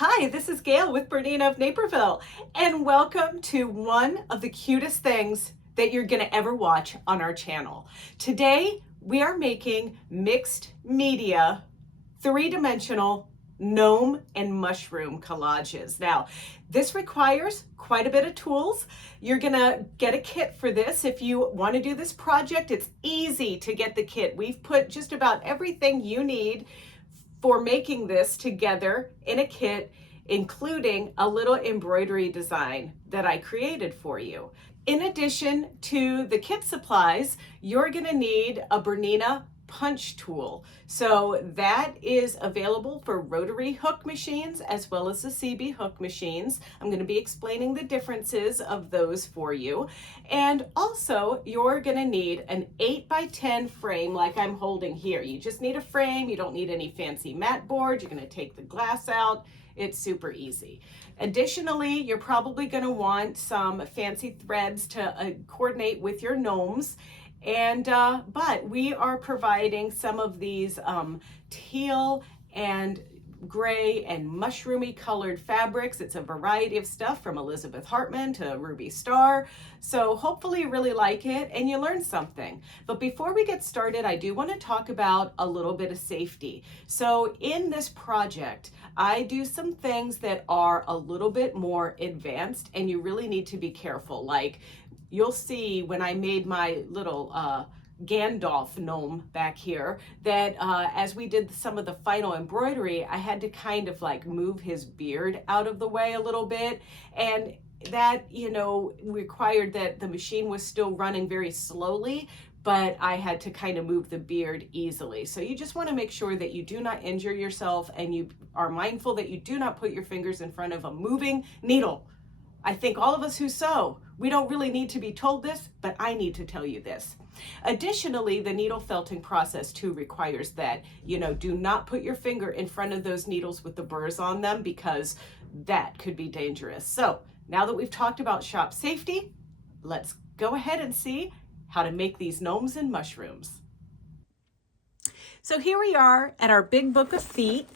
Hi, this is Gayle with BERNINA of Naperville, and welcome to one of the cutest things that you're going to ever watch on our channel. Today, we are making mixed media, three-dimensional gnome and mushroom collages. Now, this requires quite a bit of tools. You're going to get a kit for this. If you want to do this project, it's easy to get the kit. We've put just about everything you need for making this together in a kit, including a little embroidery design that I created for you. In addition to the kit supplies, you're going to need a BERNINA punch tool. So that is available for rotary hook machines as well as the CB hook machines. I'm going to be explaining the differences of those for you. And also you're going to need an 8x10 frame like I'm holding here. You just need a frame. You don't need any fancy mat board. You're going to take the glass out. It's super easy. Additionally, you're probably going to want some fancy threads to coordinate with your gnomes. And but we are providing some of these teal and gray and mushroomy colored fabrics. It's a variety of stuff from Elizabeth Hartman to Ruby Star. So hopefully you really like it and you learn something. But before we get started, I do want to talk about a little bit of safety. So in this project, I do some things that are a little bit more advanced and you really need to be careful. Like you'll see when I made my little Gandalf gnome back here that as we did some of the final embroidery, I had to kind of like move his beard out of the way a little bit. And that, you know, required that the machine was still running very slowly, but I had to kind of move the beard easily. So you just want to make sure that you do not injure yourself and you are mindful that you do not put your fingers in front of a moving needle. I think all of us who sew, we don't really need to be told this, but I need to tell you this. Additionally, the needle felting process too requires that, you know, do not put your finger in front of those needles with the burrs on them because that could be dangerous. So now that we've talked about shop safety, let's go ahead and see how to make these gnomes and mushrooms. So here we are at our big book of feet,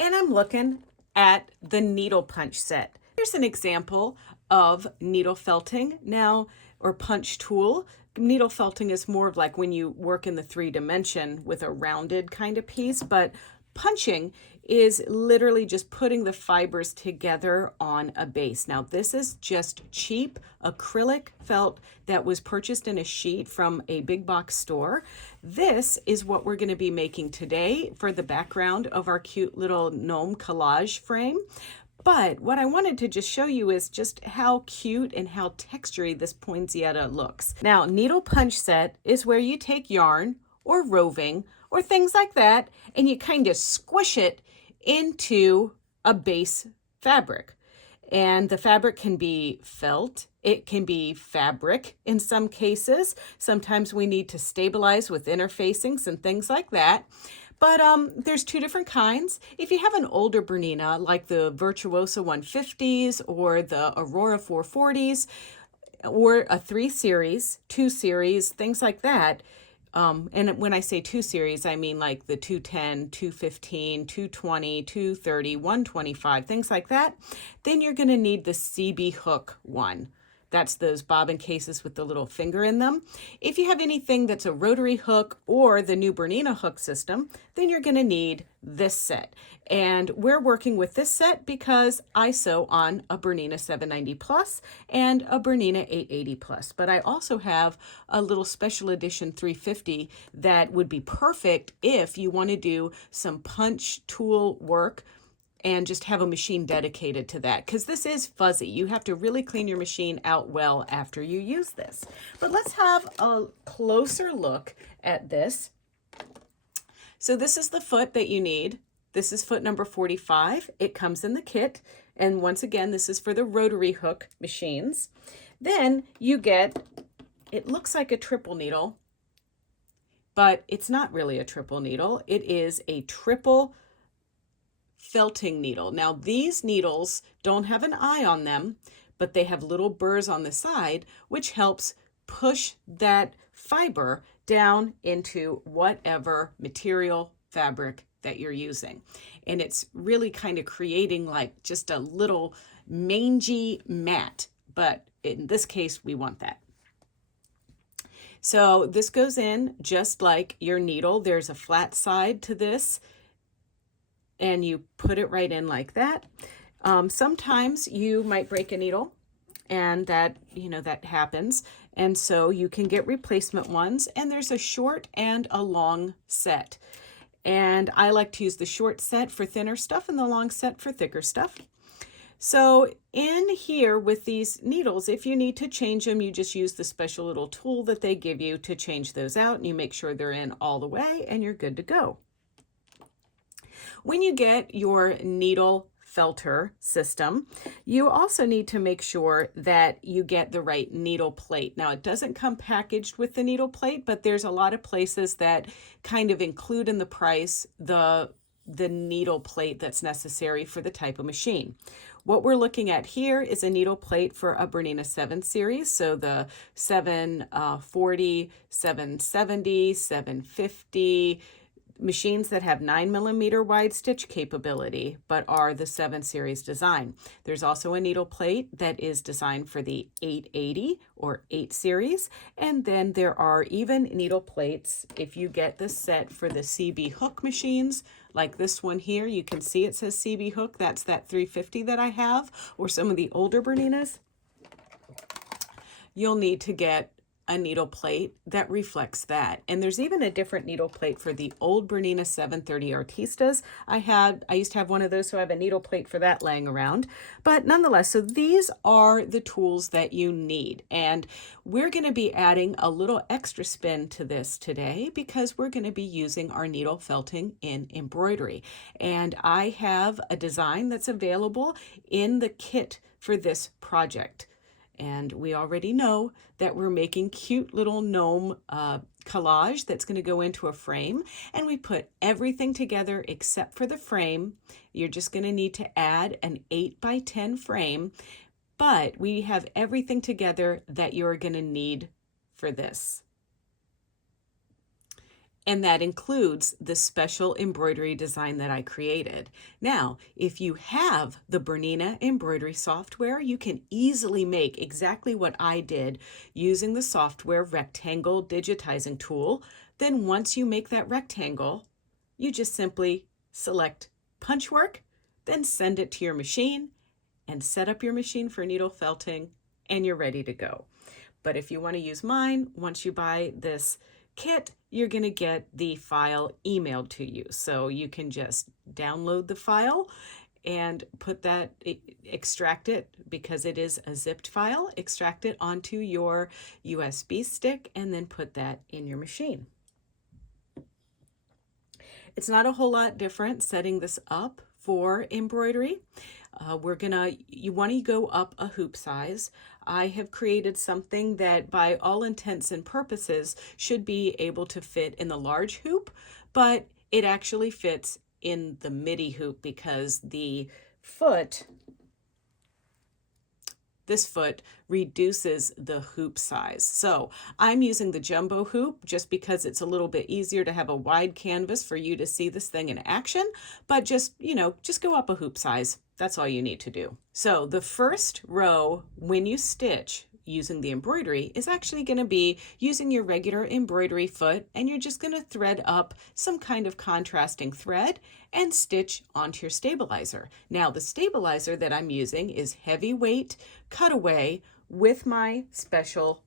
and I'm looking at the needle punch set. Here's an example of needle felting now, or punch tool. Needle felting is more of like when you work in the 3-dimension with a rounded kind of piece, but punching is literally just putting the fibers together on a base. Now this is just cheap acrylic felt that was purchased in a sheet from a big box store. This is what we're going to be making today for the background of our cute little gnome collage frame. But what I wanted to just show you is just how cute and how textury this poinsettia looks. Now, needle punch set is where you take yarn or roving or things like that, and you kind of squish it into a base fabric. And the fabric can be felt, it can be fabric in some cases. Sometimes we need to stabilize with interfacings and things like that. But there's two different kinds. If you have an older Bernina, like the Virtuosa 150s or the Aurora 440s, or a 3 series, 2 series, things like that. And when I say 2 series, I mean like the 210, 215, 220, 230, 125, things like that. Then you're going to need the CB hook one. That's those bobbin cases with the little finger in them. If you have anything that's a rotary hook or the new Bernina hook system, then you're going to need this set. And we're working with this set because I sew on a Bernina 790 Plus and a Bernina 880 Plus. But I also have a little special edition 350 that would be perfect if you want to do some punch tool work and just have a machine dedicated to that, because this is fuzzy. You have to really clean your machine out well after you use this. But let's have a closer look at this. So this is the foot that you need. This is foot number 45. It comes in the kit. And once again, this is for the rotary hook machines. Then you get, it looks like a triple needle, but it's not really a triple needle. It is a triple felting needle. Now these needles don't have an eye on them, but they have little burrs on the side, which helps push that fiber down into whatever material fabric that you're using. And it's really kind of creating like just a little mangy mat, but in this case, we want that. So this goes in just like your needle. There's a flat side to this, and you put it right in like that. Sometimes you might break a needle, and that, that happens. And so you can get replacement ones, and there's a short and a long set. And I like to use the short set for thinner stuff and the long set for thicker stuff. So in here with these needles, if you need to change them, you just use the special little tool that they give you to change those out, and you make sure they're in all the way, and you're good to go. When you get your needle felter system, you also need to make sure that you get the right needle plate. Now, it doesn't come packaged with the needle plate, but there's a lot of places that kind of include in the price the needle plate that's necessary for the type of machine. What we're looking at here is a needle plate for a BERNINA 7 series, so the 740, 770, 750, machines that have 9mm wide stitch capability, but are the 7 series design. There's also a needle plate that is designed for the 880 or 8 series, and then there are even needle plates if you get the set for the CB hook machines, like this one here. You can see it says CB hook. That's that 350 that I have, or some of the older BERNINAs. You'll need to get a needle plate that reflects that. And there's even a different needle plate for the old BERNINA 730 Artistas. I used to have one of those, so I have a needle plate for that laying around. But nonetheless, so these are the tools that you need. And we're going to be adding a little extra spin to this today because we're going to be using our needle felting in embroidery. And I have a design that's available in the kit for this project. And we already know that we're making cute little gnome collage that's going to go into a frame. And we put everything together except for the frame. You're just going to need to add an 8x10 frame. But we have everything together that you're going to need for this. And that includes the special embroidery design that I created. Now, if you have the BERNINA embroidery software, you can easily make exactly what I did using the software rectangle digitizing tool. Then once you make that rectangle, you just simply select punch work, then send it to your machine and set up your machine for needle felting, and you're ready to go. But if you want to use mine, once you buy this kit, you're going to get the file emailed to you. So you can just download the file and put that, extract it, because it is a zipped file, extract it onto your USB stick, and then put that in your machine. It's not a whole lot different setting this up for embroidery. You want to go up a hoop size. I have created something that by all intents and purposes should be able to fit in the large hoop, but it actually fits in the midi hoop because the foot, this foot reduces the hoop size. So I'm using the jumbo hoop just because it's a little bit easier to have a wide canvas for you to see this thing in action, but just go up a hoop size. That's all you need to do. So the first row, when you stitch using the embroidery, is actually going to be using your regular embroidery foot, and you're just going to thread up some kind of contrasting thread and stitch onto your stabilizer. Now, the stabilizer that I'm using is heavyweight cutaway with my special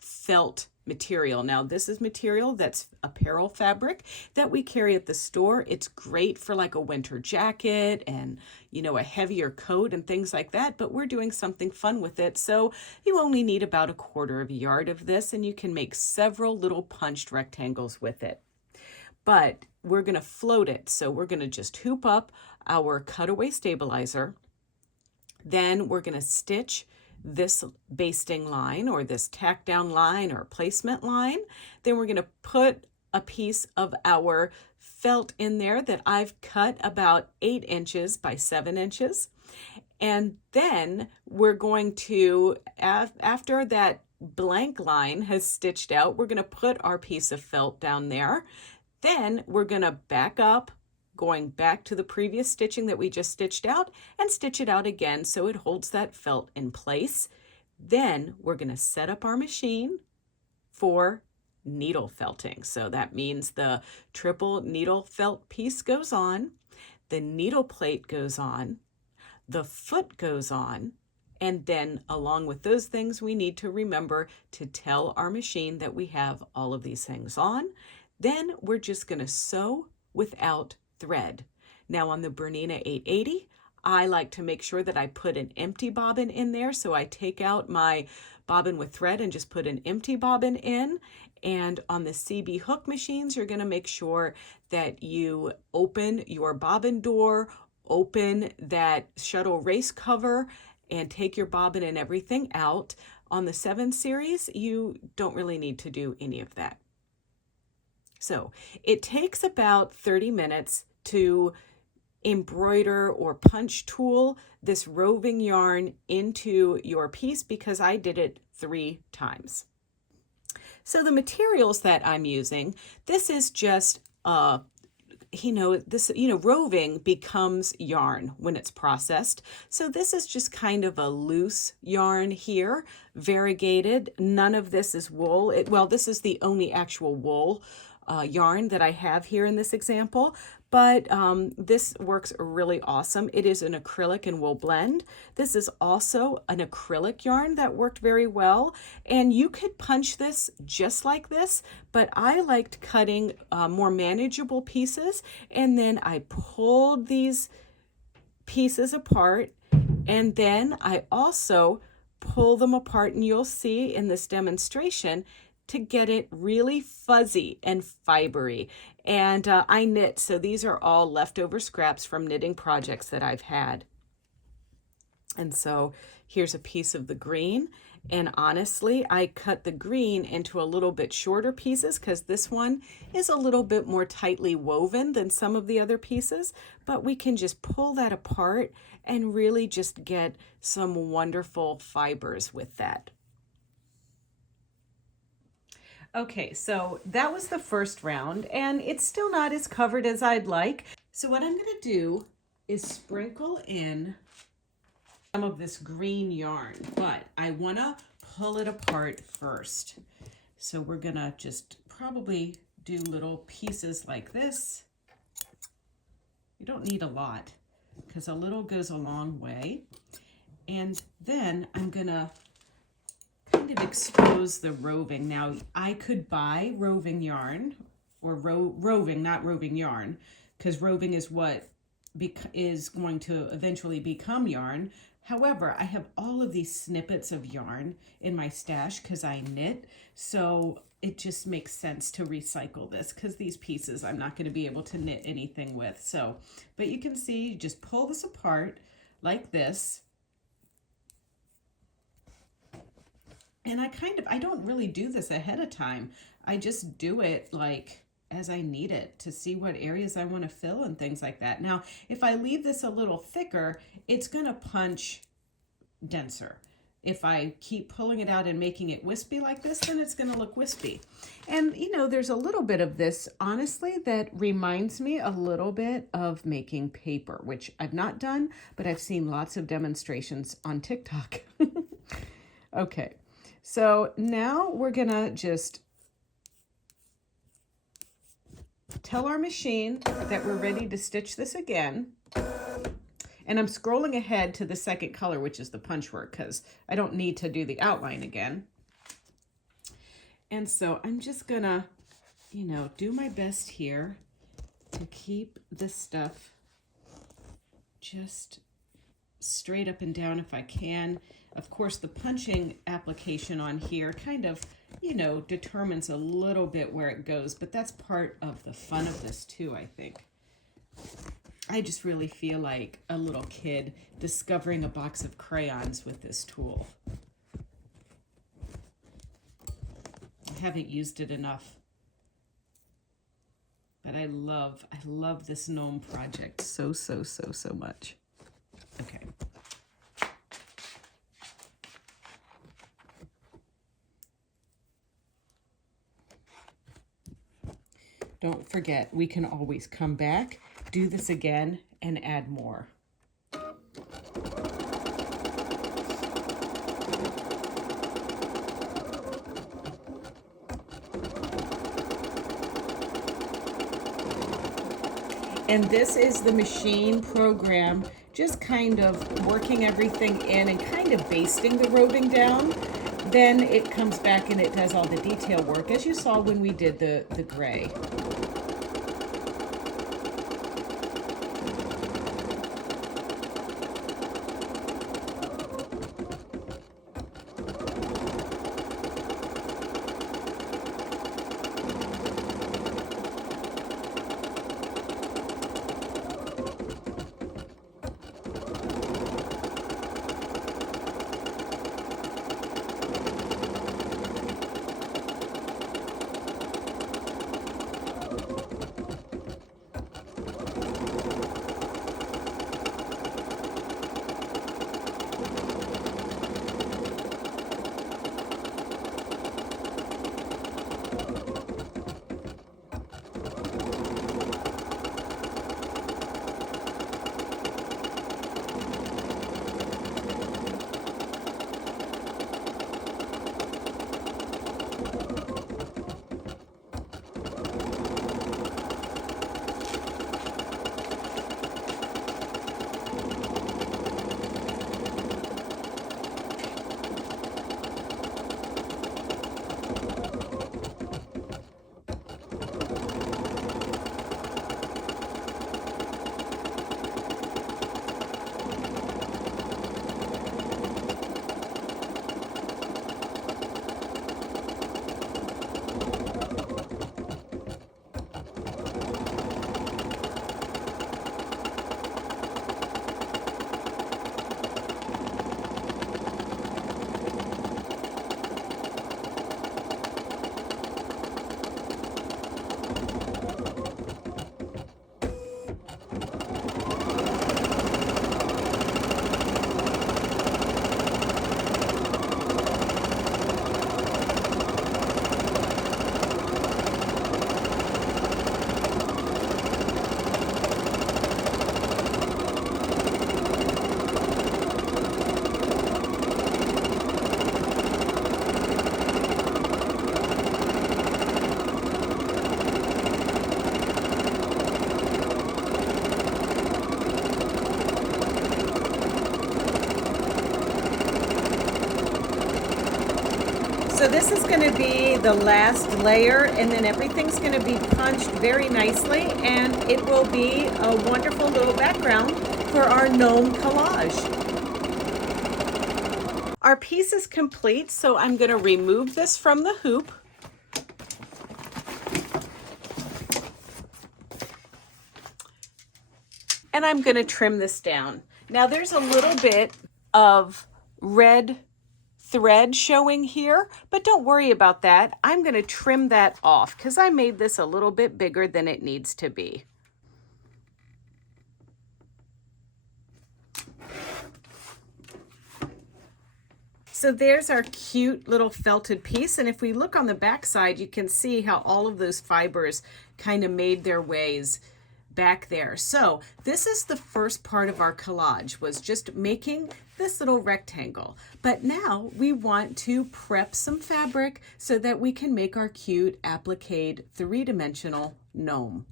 felt material. Now, this is material that's apparel fabric that we carry at the store. It's great for like a winter jacket and, a heavier coat and things like that, but we're doing something fun with it. So you only need about 1/4 yard of this, and you can make several little punched rectangles with it. But we're going to float it. So we're going to just hoop up our cutaway stabilizer. Then we're going to stitch this basting line or this tack down line or placement line. Then we're going to put a piece of our felt in there that I've cut about 8 inches by 7 inches. And then we're going to, after that blank line has stitched out, we're going to put our piece of felt down there. Then we're going to back up, going back to the previous stitching that we just stitched out and stitch it out again so it holds that felt in place. Then we're going to set up our machine for needle felting. So that means the triple needle felt piece goes on, the needle plate goes on, the foot goes on, and then along with those things, we need to remember to tell our machine that we have all of these things on. Then we're just going to sew without thread. Now on the Bernina 880, I like to make sure that I put an empty bobbin in there. So I take out my bobbin with thread and just put an empty bobbin in. And on the CB hook machines, you're going to make sure that you open your bobbin door, open that shuttle race cover, and take your bobbin and everything out. On the 7 series, you don't really need to do any of that. So it takes about 30 minutes to embroider or punch tool this roving yarn into your piece because I did it 3 times. So the materials that I'm using, this is just roving becomes yarn when it's processed. So this is just kind of a loose yarn here, variegated. None of this is wool. Well, this is the only actual wool yarn that I have here in this example, but this works really awesome. It is an acrylic and wool blend. This is also an acrylic yarn that worked very well, and you could punch this just like this, but I liked cutting more manageable pieces, and then I pulled these pieces apart, and then I also pull them apart, and you'll see in this demonstration to get it really fuzzy and fibery. And I knit, so these are all leftover scraps from knitting projects that I've had. And so here's a piece of the green. And honestly, I cut the green into a little bit shorter pieces because this one is a little bit more tightly woven than some of the other pieces, but we can just pull that apart and really just get some wonderful fibers with that. Okay, so that was the first round, and it's still not as covered as I'd like. So what I'm going to do is sprinkle in some of this green yarn, but I want to pull it apart first. So we're going to just probably do little pieces like this. You don't need a lot because a little goes a long way. And then I'm going to kind of expose the roving. Now I could buy roving yarn or roving, not roving yarn, because roving is what is going to eventually become yarn. However, I have all of these snippets of yarn in my stash because I knit, so it just makes sense to recycle this because these pieces I'm not going to be able to knit anything with. So, but you can see, you just pull this apart like this. And I don't really do this ahead of time. I just do it like as I need it to see what areas I want to fill and things like that. Now, if I leave this a little thicker, it's going to punch denser. If I keep pulling it out and making it wispy like this, then it's going to look wispy. And you know, there's a little bit of this, honestly, that reminds me a little bit of making paper, which I've not done, but I've seen lots of demonstrations on TikTok. Okay. So now we're gonna just tell our machine that we're ready to stitch this again. And I'm scrolling ahead to the second color, which is the punch work, because I don't need to do the outline again. And so I'm just gonna, you know, do my best here to keep this stuff just straight up and down if I can. Of course, the punching application on here kind of, you know, determines a little bit where it goes, but that's part of the fun of this too, I think. I just really feel like a little kid discovering a box of crayons with this tool. I haven't used it enough, but I love this gnome project so much. Okay. Don't forget, we can always come back do this again and add more. And this is the machine program, just kind of working everything in and kind of basting the roving down. Then it comes back and it does all the detail work, as you saw when we did the gray. So this is going to be the last layer, and then everything's going to be punched very nicely, and it will be a wonderful little background for our gnome collage. Our piece is complete, so I'm going to remove this from the hoop. And I'm going to trim this down. Now there's a little bit of red thread showing here, but don't worry about that. I'm going to trim that off because I made this a little bit bigger than it needs to be. So there's our cute little felted piece, and if we look on the back side, you can see how all of those fibers kind of made their ways back there. So this is the first part of our collage, was just making this little rectangle. But now we want to prep some fabric so that we can make our cute applique three-dimensional gnome.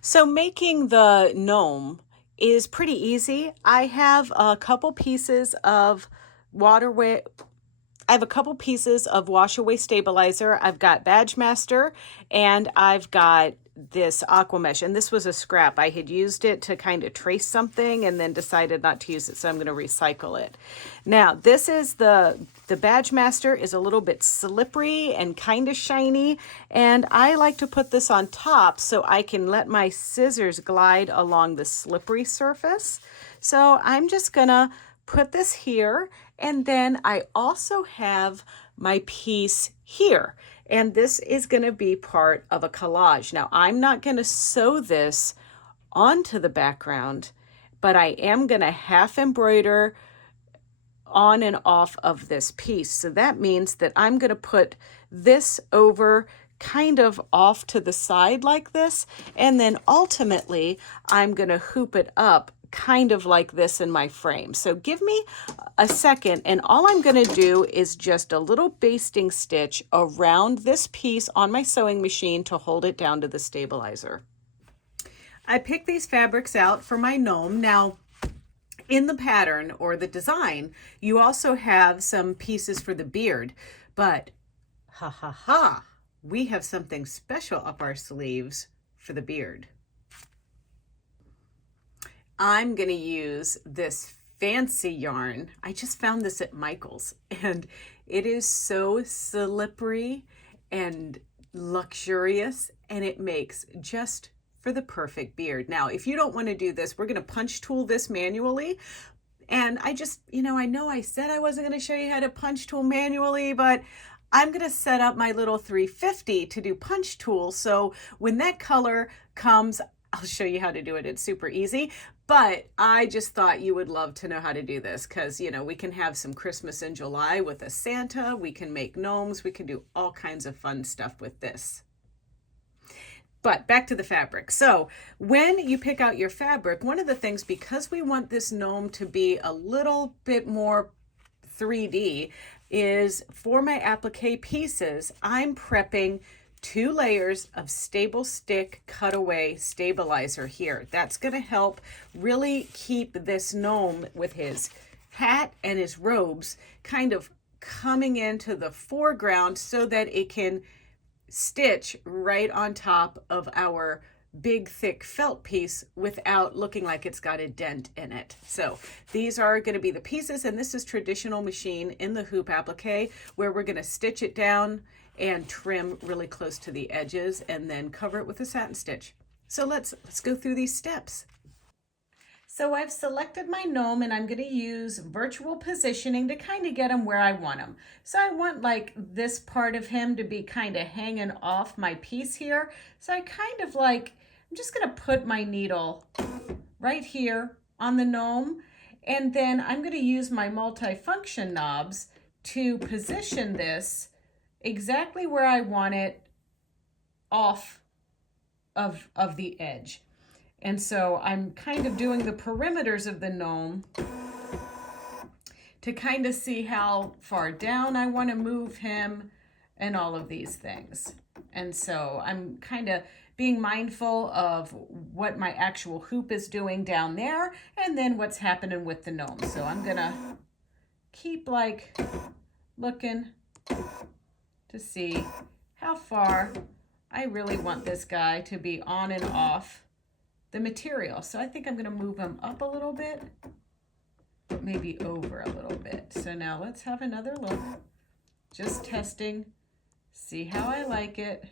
So making the gnome is pretty easy. I have a couple pieces of wash-away stabilizer. I've got Badge Master, and I've got this aqua mesh, and this was a scrap. I had used it to kind of trace something and then decided not to use it, so I'm going to recycle it. Now this is the Badge Master is a little bit slippery and kind of shiny, and I like to put this on top so I can let my scissors glide along the slippery surface. So I'm just gonna put this here, and then I also have my piece here. And this is going to be part of a collage. Now, I'm not going to sew this onto the background, but I am going to half embroider on and off of this piece. So that means that I'm going to put this over kind of off to the side like this, and then ultimately I'm going to hoop it up kind of like this in my frame. So give me a second, and all I'm going to do is just a little basting stitch around this piece on my sewing machine to hold it down to the stabilizer. I picked these fabrics out for my gnome. Now, in the pattern or the design, you also have some pieces for the beard, but ha ha ha, we have something special up our sleeves for the beard. I'm going to use this fancy yarn. I just found this at Michael's, and it is so slippery and luxurious, and it makes just for the perfect beard. Now, if you don't want to do this, we're going to punch tool this manually. And I just, I know I said I wasn't going to show you how to punch tool manually, but I'm going to set up my little 350 to do punch tool. So when that color comes, I'll show you how to do it. It's super easy. But I just thought you would love to know how to do this because, we can have some Christmas in July with a Santa. We can make gnomes. We can do all kinds of fun stuff with this. But back to the fabric. So when you pick out your fabric, one of the things, because we want this gnome to be a little bit more 3D, is for my applique pieces, I'm prepping 2 layers of stable stick cutaway stabilizer here. That's going to help really keep this gnome with his hat and his robes kind of coming into the foreground so that it can stitch right on top of our big thick felt piece without looking like it's got a dent in it. So these are going to be the pieces, and this is traditional machine in the hoop applique, where we're going to stitch it down and trim really close to the edges and then cover it with a satin stitch. So let's go through these steps. So I've selected my gnome, and I'm going to use virtual positioning to kind of get him where I want him. So I want like this part of him to be kind of hanging off my piece here. So I kind of I'm just going to put my needle right here on the gnome, and then I'm going to use my multifunction knobs to position this exactly where I want it off of the edge. And so I'm kind of doing the perimeters of the gnome to kind of see how far down I want to move him and all of these things. And so I'm kind of being mindful of what my actual hoop is doing down there and then what's happening with the gnome. So I'm going to keep looking to see how far I really want this guy to be on and off the material. So I think I'm going to move him up a little bit, but maybe over a little bit. So now let's have another look. Just testing, see how I like it.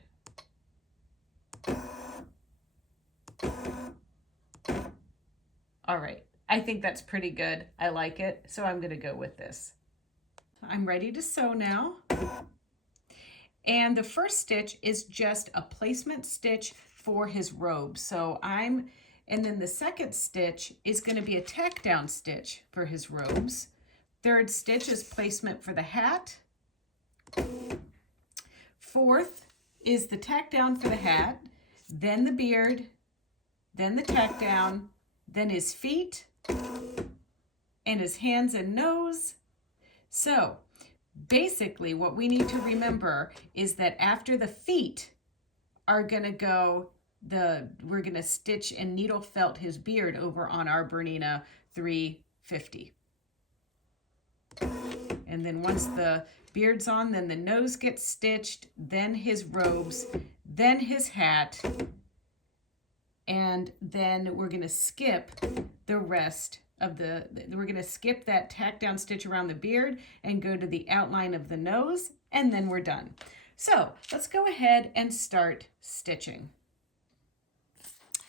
All right, I think that's pretty good. I like it, so I'm going to go with this. I'm ready to sew now. And the first stitch is just a placement stitch for his robe. So and then the second stitch is going to be a tack down stitch for his robes. Third stitch is placement for the hat. Fourth is the tack down for the hat, then the beard, then the tack down, then his feet, and his hands and nose. So basically what we need to remember is that after the feet are going to go, we're going to stitch and needle felt his beard over on our Bernina 350. And then once the beard's on, then the nose gets stitched, then his robes, then his hat, and then we're going to skip the rest of we're going to skip that tack down stitch around the beard and go to the outline of the nose, and then we're done. So let's go ahead and start stitching.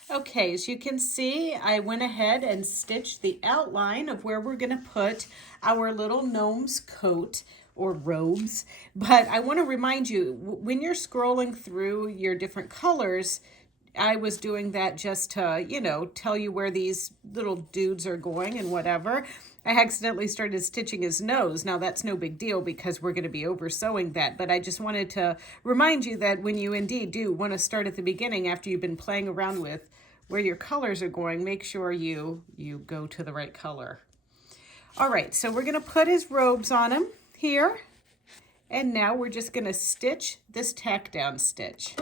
Okay, as you can see, I went ahead and stitched the outline of where we're going to put our little gnome's coat or robes. But I want to remind you, when you're scrolling through your different colors, I was doing that just to, you know, tell you where these little dudes are going and whatever. I accidentally started stitching his nose. Now that's no big deal because we're going to be over sewing that, but I just wanted to remind you that when you indeed do want to start at the beginning after you've been playing around with where your colors are going, make sure you go to the right color. All right, so we're going to put his robes on him here, and now we're just going to stitch this tack down stitch.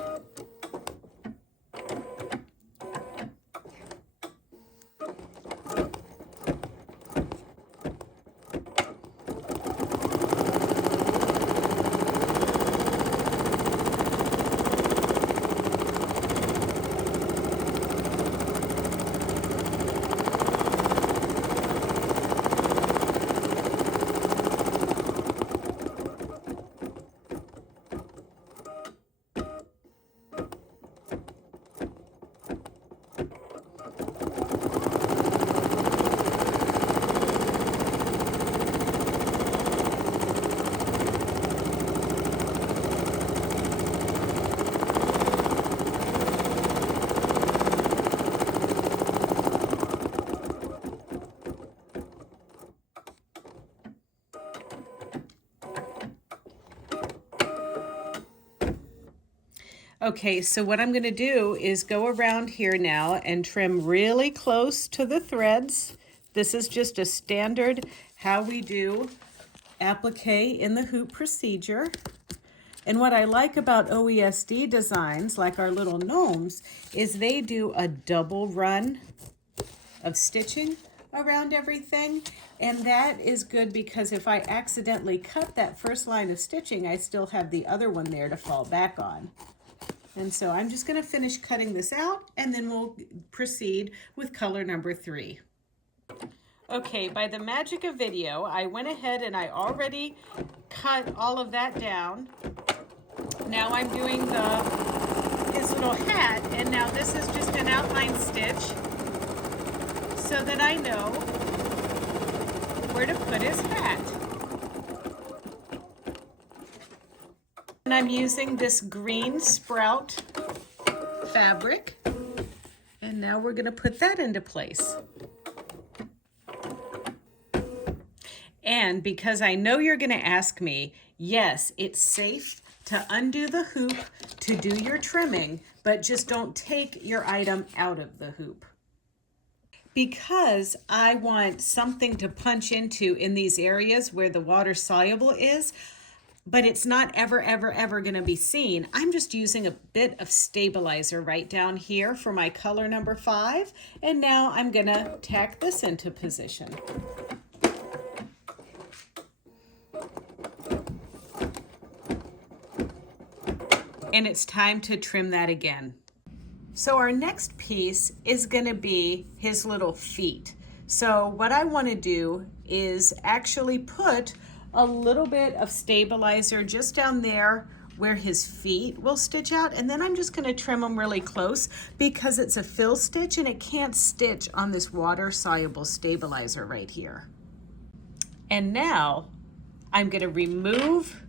Okay, so what I'm going to do is go around here now and trim really close to the threads. This is just a standard how we do applique in the hoop procedure. And what I like about OESD designs, like our little gnomes, is they do a double run of stitching around everything. And that is good because if I accidentally cut that first line of stitching, I still have the other one there to fall back on. And so I'm just going to finish cutting this out and then we'll proceed with color number 3. Okay, by the magic of video, I went ahead and I already cut all of that down. Now I'm doing his little hat, and now this is just an outline stitch so that I know where to put his hat. And I'm using this green sprout fabric, and now we're going to put that into place. And because I know you're going to ask me, yes, it's safe to undo the hoop to do your trimming, but just don't take your item out of the hoop. Because I want something to punch into in these areas where the water soluble is, but it's not ever going to be seen, I'm just using a bit of stabilizer right down here for my color number 5. And now I'm going to tack this into position. And it's time to trim that again. So our next piece is going to be his little feet. So what I want to do is actually put a little bit of stabilizer just down there where his feet will stitch out, and then I'm just going to trim them really close because it's a fill stitch and it can't stitch on this water soluble stabilizer right here. And now I'm going to remove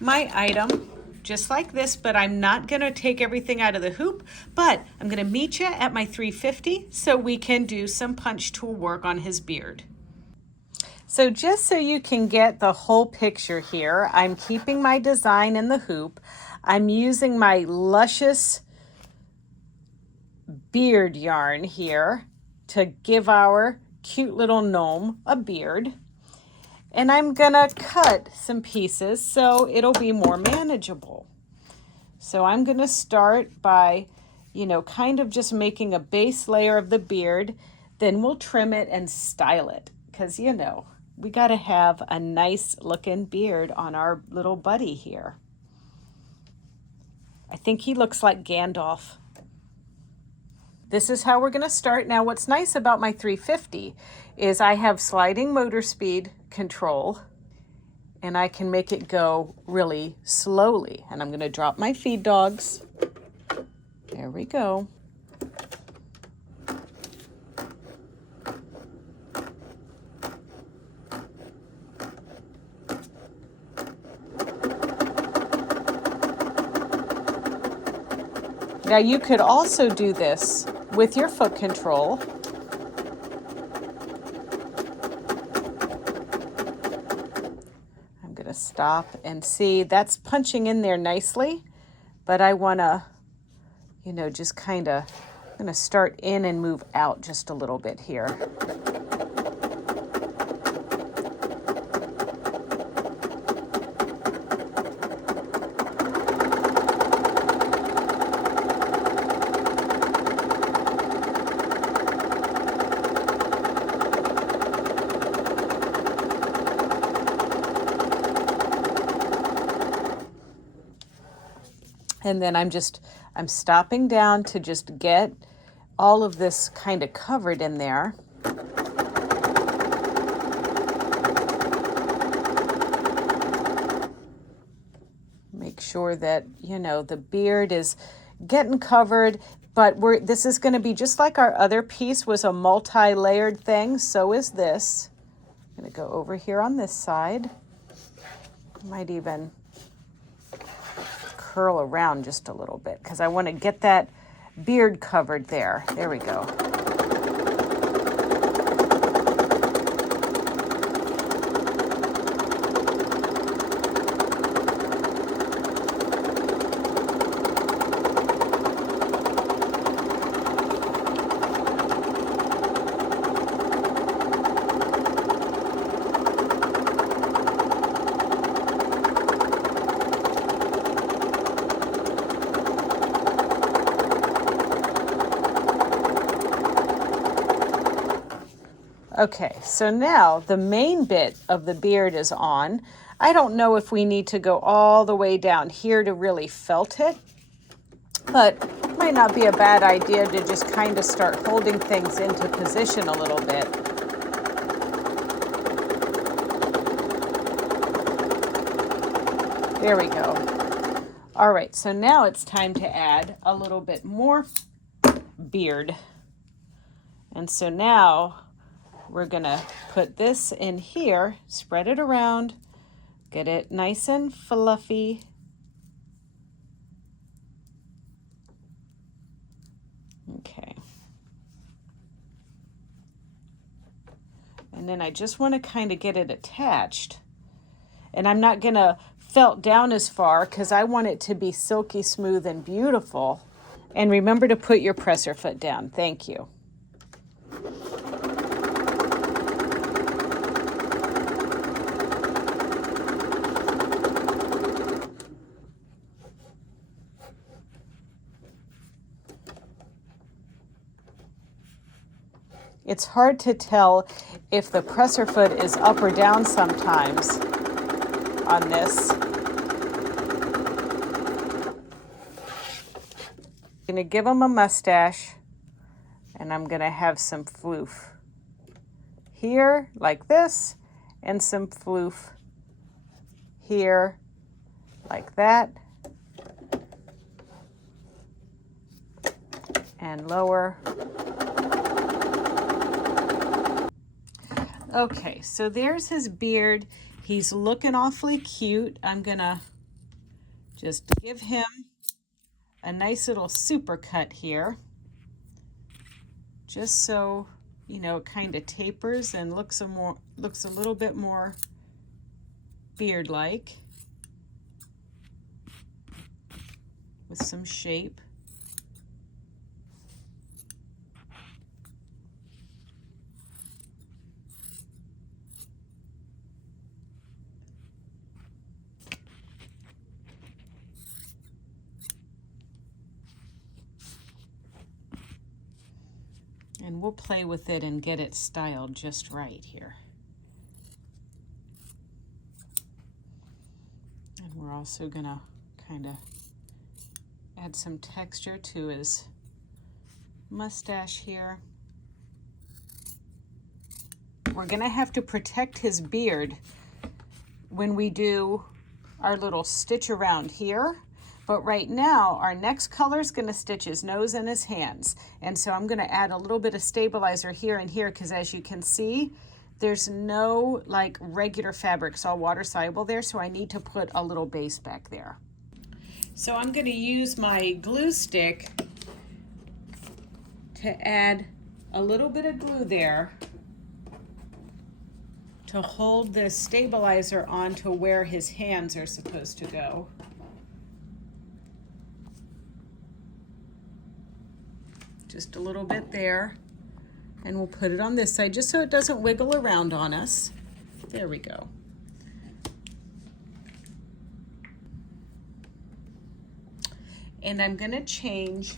my item just like this, but I'm not going to take everything out of the hoop, but I'm going to meet you at my 350 so we can do some punch tool work on his beard. So just so you can get the whole picture here, I'm keeping my design in the hoop. I'm using my luscious beard yarn here to give our cute little gnome a beard. And I'm gonna cut some pieces so it'll be more manageable. So I'm gonna start by, kind of just making a base layer of the beard. Then we'll trim it and style it because, we got to have a nice looking beard on our little buddy here. I think he looks like Gandalf. This is how we're going to start. Now, what's nice about my 350 is I have sliding motor speed control, and I can make it go really slowly. And I'm going to drop my feed dogs. There we go. Now you could also do this with your foot control. I'm going to stop and see, that's punching in there nicely, but I want to, you know, just kind of, I'm going to start in and move out just a little bit here. And then I'm stopping down to just get all of this kind of covered in there. Make sure that, you know, the beard is getting covered, but this is going to be just like our other piece was a multi-layered thing. So is this. I'm going to go over here on this side. Might even curl around just a little bit because I want to get that beard covered there. There we go. Okay, so now the main bit of the beard is on. I don't know if we need to go all the way down here to really felt it, but it might not be a bad idea to just kind of start holding things into position a little bit. There we go. All right, so now it's time to add a little bit more beard. And so now we're gonna put this in here, spread it around, get it nice and fluffy. Okay. And then I just want to kind of get it attached. And I'm not gonna felt down as far because I want it to be silky smooth and beautiful. And remember to put your presser foot down. Thank you. It's hard to tell if the presser foot is up or down sometimes on this. I'm going to give them a mustache, and I'm going to have some floof here like this, and some floof here like that, and lower. Okay, so there's his beard. He's looking awfully cute. I'm gonna just give him a nice little super cut here, just so, you know, it kind of tapers and looks a little bit more beard-like with some shape. And we'll play with it and get it styled just right here. And we're also gonna kind of add some texture to his mustache here. We're gonna have to protect his beard when we do our little stitch around here. But right now, our next color is going to stitch his nose and his hands. And so I'm going to add a little bit of stabilizer here and here because as you can see, there's no like regular fabric. It's all water soluble there, so I need to put a little base back there. So I'm going to use my glue stick to add a little bit of glue there to hold the stabilizer onto where his hands are supposed to go. Just a little bit there. And we'll put it on this side just so it doesn't wiggle around on us. There we go. And I'm going to change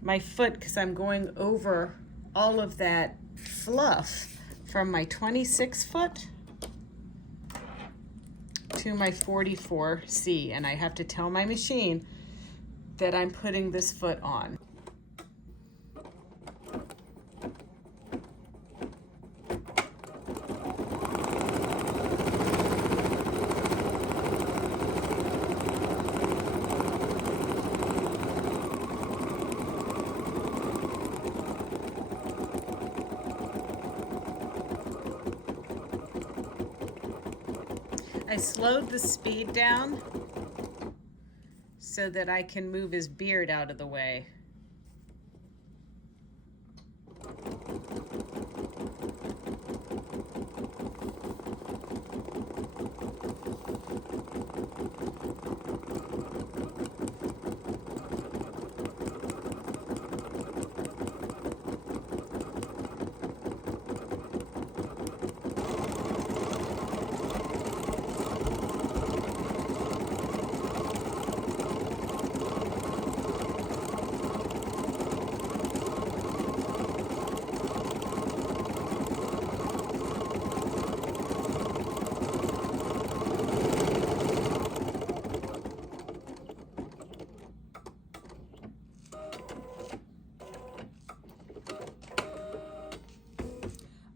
my foot because I'm going over all of that fluff from my 26 foot to my 44C. And I have to tell my machine that I'm putting this foot on. I slowed the speed down so that I can move his beard out of the way.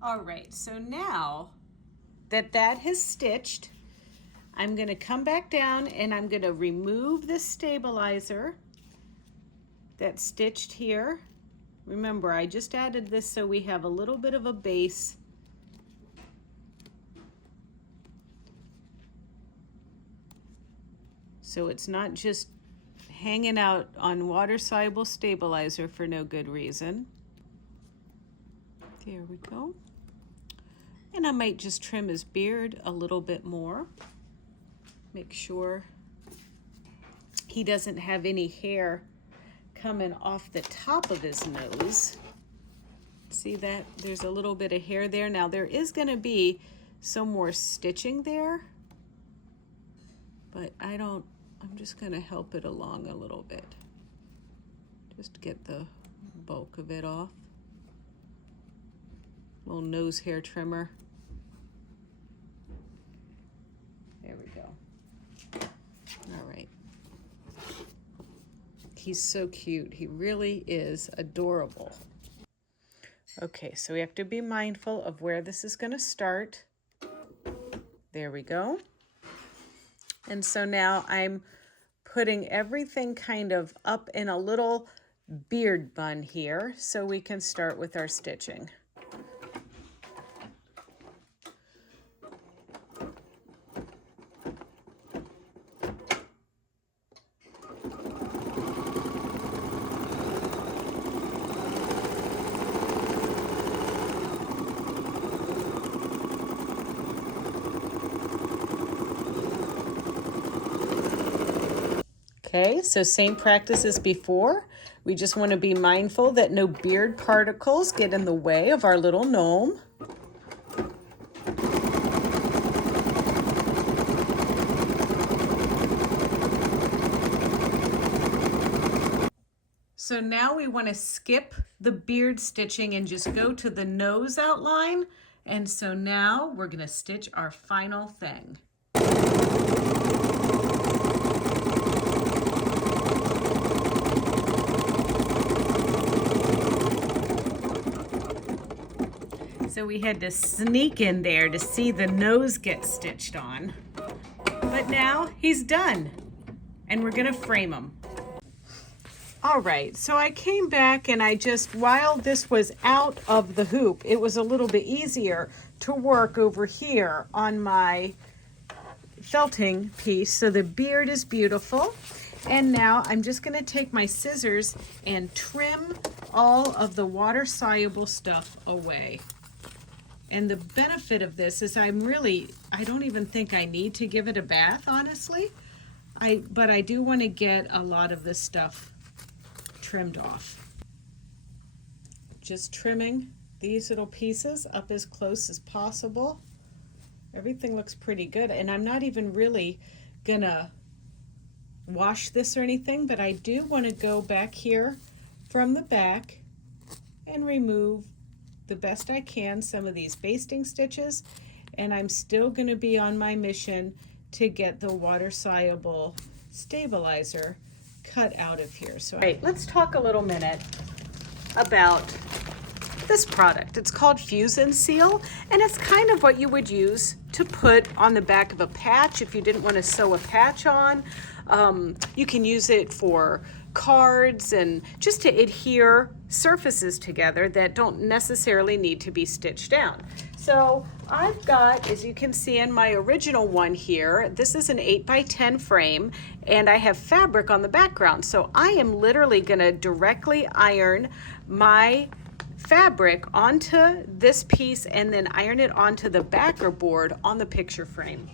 All right, so now that that has stitched, I'm going to come back down and I'm going to remove the stabilizer that's stitched here. Remember, I just added this so we have a little bit of a base. So it's not just hanging out on water-soluble stabilizer for no good reason. There we go. And I might just trim his beard a little bit more. Make sure he doesn't have any hair coming off the top of his nose. See that? There's a little bit of hair there. Now there is going to be some more stitching there, but I'm just going to help it along a little bit. Just to get the bulk of it off. Little nose hair trimmer. There we go. All right. He's so cute. He really is adorable. Okay, so we have to be mindful of where this is going to start. There we go. And so now I'm putting everything kind of up in a little beard bun here so we can start with our stitching. Okay, so same practice as before. We just want to be mindful that no beard particles get in the way of our little gnome. So now we want to skip the beard stitching and just go to the nose outline. And so now we're going to stitch our final thing. So we had to sneak in there to see the nose get stitched on. But now he's done, and we're gonna frame him. All right, so I came back and while this was out of the hoop, it was a little bit easier to work over here on my felting piece. So the beard is beautiful. And now I'm just going to take my scissors and trim all of the water-soluble stuff away. And the benefit of this is I don't even think I need to give it a bath, honestly. But I do want to get a lot of this stuff trimmed off. Just trimming these little pieces up as close as possible. Everything looks pretty good, and I'm not even really gonna wash this or anything, but I do want to go back here from the back and remove the best I can some of these basting stitches, and I'm still going to be on my mission to get the water-soluble stabilizer cut out of here. So, all right, let's talk a little minute about this product. It's called Fuse and Seal, and it's kind of what you would use to put on the back of a patch if you didn't want to sew a patch on. You can use it for cards and just to adhere surfaces together that don't necessarily need to be stitched down. So I've got, as you can see in my original one here, this is an 8x10 frame, and I have fabric on the background. So I am literally going to directly iron my fabric onto this piece and then iron it onto the backer board on the picture frame.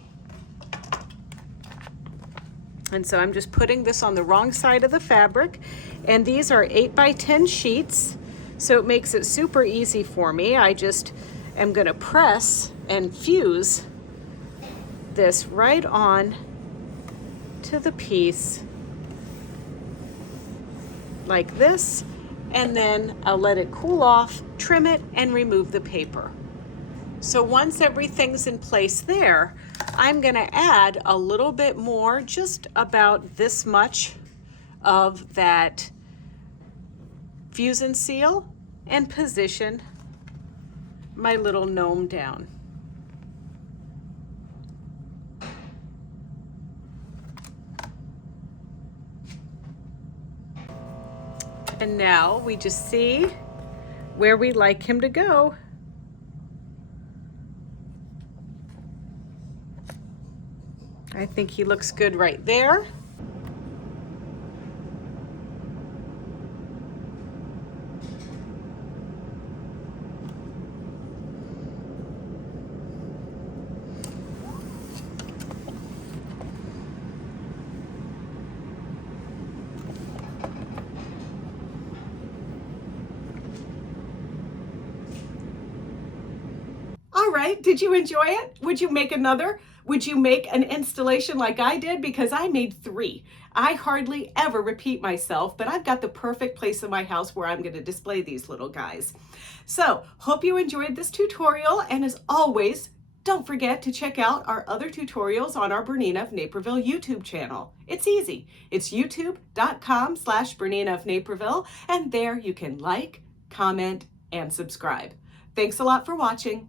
And so I'm just putting this on the wrong side of the fabric, and these are 8x10 sheets, so it makes it super easy for me. I just am going to press and fuse this right on to the piece like this, and then I'll let it cool off, trim it, and remove the paper. So once everything's in place there, I'm going to add a little bit more, just about this much of that Fuse and Seal, and position my little gnome down. And now we just see where we'd like him to go. I think he looks good right there. All right, did you enjoy it? Would you make another? Would you make an installation like I did? Because I made 3. I hardly ever repeat myself, but I've got the perfect place in my house where I'm going to display these little guys. So, hope you enjoyed this tutorial, and as always, don't forget to check out our other tutorials on our BERNINA of Naperville YouTube channel. It's easy. It's youtube.com/BERNINA of Naperville, and there you can like, comment, and subscribe. Thanks a lot for watching.